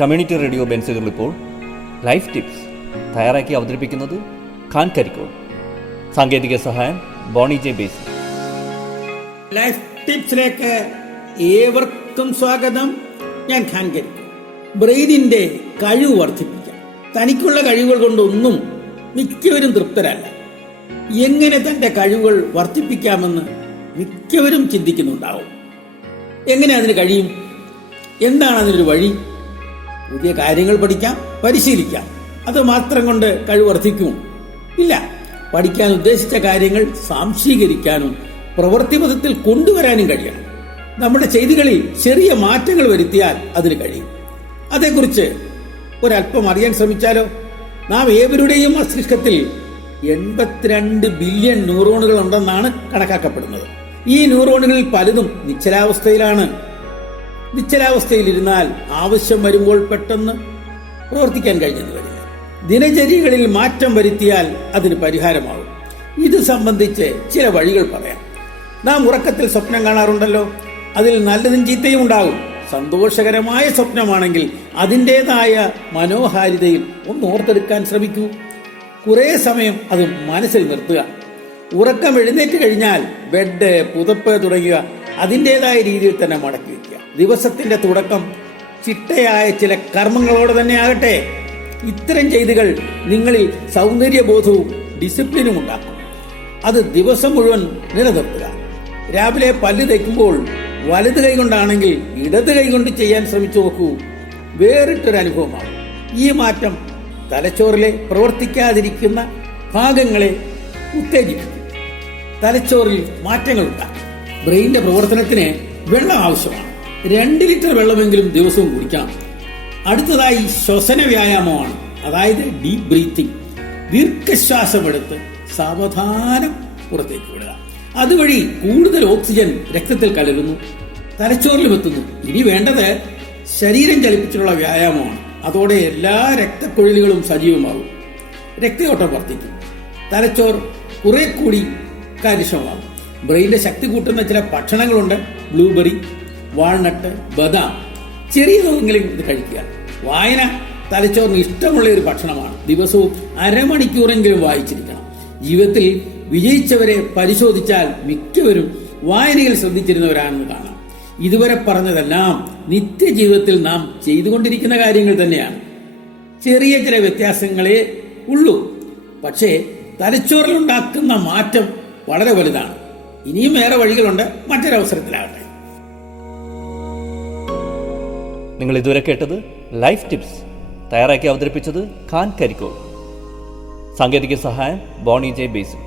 Community radio ബെൻസുകൾ ഇപ്പോൾ life tips തയ്യാറാക്കി അവതരിപ്പിക്കുന്നത് ഖാൻ കരിക്കോൾ. സാങ്കേതിക സഹായം ബോണി ജെ ബേസി. ലൈഫ് ടിപ്സിലേക്ക് ഏവർക്കും സ്വാഗതം. ഞാൻ ഖാൻ കരിക്കോൾ. ബ്രെയിനിന്റെ കഴിവ് വർദ്ധിപ്പിക്കാം. തനിക്കുള്ള കഴിവുകൾ കൊണ്ടൊന്നും മിക്കവരും തൃപ്തരല്ല. എങ്ങനെ തന്റെ കഴിവുകൾ വർദ്ധിപ്പിക്കാമെന്ന് മിക്കവരും ചിന്തിക്കുന്നുണ്ടാവും. എങ്ങനെ അതിന് കഴിയും? എന്താണ് അതിനൊരു വഴി? പുതിയ കാര്യങ്ങൾ പഠിക്കാം, പരിശീലിക്കാം. അത് മാത്രം കൊണ്ട് കഴിവ് വർദ്ധിക്കുമോ? ഇല്ല. പഠിക്കാൻ ഉദ്ദേശിച്ച കാര്യങ്ങൾ സ്വാംശീകരിക്കാനും പ്രവൃത്തിപഥത്തിൽ കൊണ്ടുവരാനും കഴിയണം. നമ്മുടെ ചെയ്തികളിൽ ചെറിയ മാറ്റങ്ങൾ വരുത്തിയാൽ അതിന് കഴിയും. അതേക്കുറിച്ച് ഒരല്പം അറിയാൻ ശ്രമിച്ചാലോ? നാം ഏവരുടെയും മസ്തിഷ്കത്തിൽ 82 ബില്യൺ ന്യൂറോണുകൾ ഉണ്ടെന്നാണ് കണക്കാക്കപ്പെടുന്നത്. ഈ ന്യൂറോണുകളിൽ പലതും നിശ്ചലാവസ്ഥയിലാണ്. നിശ്ചലാവസ്ഥയിലിരുന്നാൽ ആവശ്യം വരുമ്പോൾ പെട്ടെന്ന് പ്രവർത്തിക്കാൻ കഴിഞ്ഞെന്ന് വരില്ല. ദിനചര്യകളിൽ മാറ്റം വരുത്തിയാൽ അതിന് പരിഹാരമാകും. ഇത് സംബന്ധിച്ച് ചില വഴികൾ പറയാം. നാം ഉറക്കത്തിൽ സ്വപ്നം കാണാറുണ്ടല്ലോ. അതിൽ നല്ലതും ചീത്തയും ഉണ്ടാകും. സന്തോഷകരമായ സ്വപ്നമാണെങ്കിൽ അതിൻ്റെതായ മനോഹാരിതയിൽ ഒന്ന് ഓർത്തെടുക്കാൻ ശ്രമിക്കൂ. കുറേ സമയം അത് മനസ്സിൽ നിർത്തുക. ഉറക്കം എഴുന്നേറ്റ് കഴിഞ്ഞാൽ ബെഡ്, പുതപ്പ് തുടങ്ങിയ അതിൻ്റെതായ രീതിയിൽ തന്നെ മടക്കി വയ്ക്കുക. ദിവസത്തിന്റെ തുടക്കം ചിട്ടയായ ചില കർമ്മങ്ങളോടെ തന്നെ ആകട്ടെ. ഇത്തരം ചെയ്തികൾ നിങ്ങളിൽ സൗന്ദര്യബോധവും ഡിസിപ്ലിനും ഉണ്ടാക്കും. അത് ദിവസം മുഴുവൻ നിലനിർത്തുക. രാവിലെ പല്ല് തേക്കുമ്പോൾ വലത് കൈകൊണ്ടാണെങ്കിൽ ഇടത് കൈകൊണ്ട് ചെയ്യാൻ ശ്രമിച്ചു നോക്കൂ. വേറിട്ടൊരു അനുഭവമാകും. ഈ മാറ്റം തലച്ചോറിലെ പ്രവർത്തിക്കാതിരിക്കുന്ന ഭാഗങ്ങളെ ഉത്തേജിപ്പിക്കും. തലച്ചോറിൽ മാറ്റങ്ങൾ ഉണ്ടാക്കും. ബ്രെയിനിന്റെ പ്രവർത്തനത്തിന് വെള്ളം ആവശ്യമാണ്. 2 ലിറ്റർ വെള്ളമെങ്കിലും ദിവസവും കുടിക്കണം. അടുത്തതായി ശ്വസന വ്യായാമമാണ്, അതായത് ഡീപ് ബ്രീത്തിങ്. ദീർഘശ്വാസമെടുത്ത് സാവധാനം പുറത്തേക്ക് വിടുക. അതുവഴി കൂടുതൽ ഓക്സിജൻ രക്തത്തിൽ കലരുന്നു, തലച്ചോറിലും എത്തുന്നു. ഇനി വേണ്ടത് ശരീരം ചലിപ്പിച്ചുള്ള വ്യായാമമാണ്. അതോടെ എല്ലാ രക്തക്കുഴലുകളും സജീവമാകും, രക്തയോട്ടം വർദ്ധിക്കും, തലച്ചോർ കുറെ കൂടി കാര്യക്ഷമമാകും. ബ്രെയിനിന്റെ ശക്തി കൂട്ടുന്ന ചില ഭക്ഷണങ്ങളുണ്ട്. ബ്ലൂബെറി, വാൾനട്ട്, ബദാം. ചെറിയ തോതിലെങ്കിലും ഇത് കഴിക്കുക. വായന തലച്ചോറിന് ഇഷ്ടമുള്ള ഒരു ഭക്ഷണമാണ്. ദിവസവും അരമണിക്കൂറെങ്കിലും വായിച്ചിരിക്കണം. ജീവിതത്തിൽ വിജയിച്ചവരെ പരിശോധിച്ചാൽ മിക്കവരും വായനയിൽ ശ്രദ്ധിച്ചിരുന്നവരാണെന്ന് കാണാം. ഇതുവരെ പറഞ്ഞതെല്ലാം നിത്യജീവിതത്തിൽ നാം ചെയ്തുകൊണ്ടിരിക്കുന്ന കാര്യങ്ങൾ തന്നെയാണ്. ചെറിയ ചില വ്യത്യാസങ്ങളേ ഉള്ളൂ. പക്ഷേ തലച്ചോറിൽ ഉണ്ടാക്കുന്ന മാറ്റം വളരെ വലുതാണ്. ഇനിയും വേറെ വഴികളുണ്ട്. മറ്റൊരവസരത്തിലാകട്ടെ. നിങ്ങൾ ഇതുവരെ കേട്ടത് ലൈഫ് ടിപ്സ് തയ്യാറാക്കി അവതരിപ്പിച്ചത് ഖാൻ കരിക്കോൾ. സാങ്കേതിക സഹായം ബോണി ജെ ബേസി.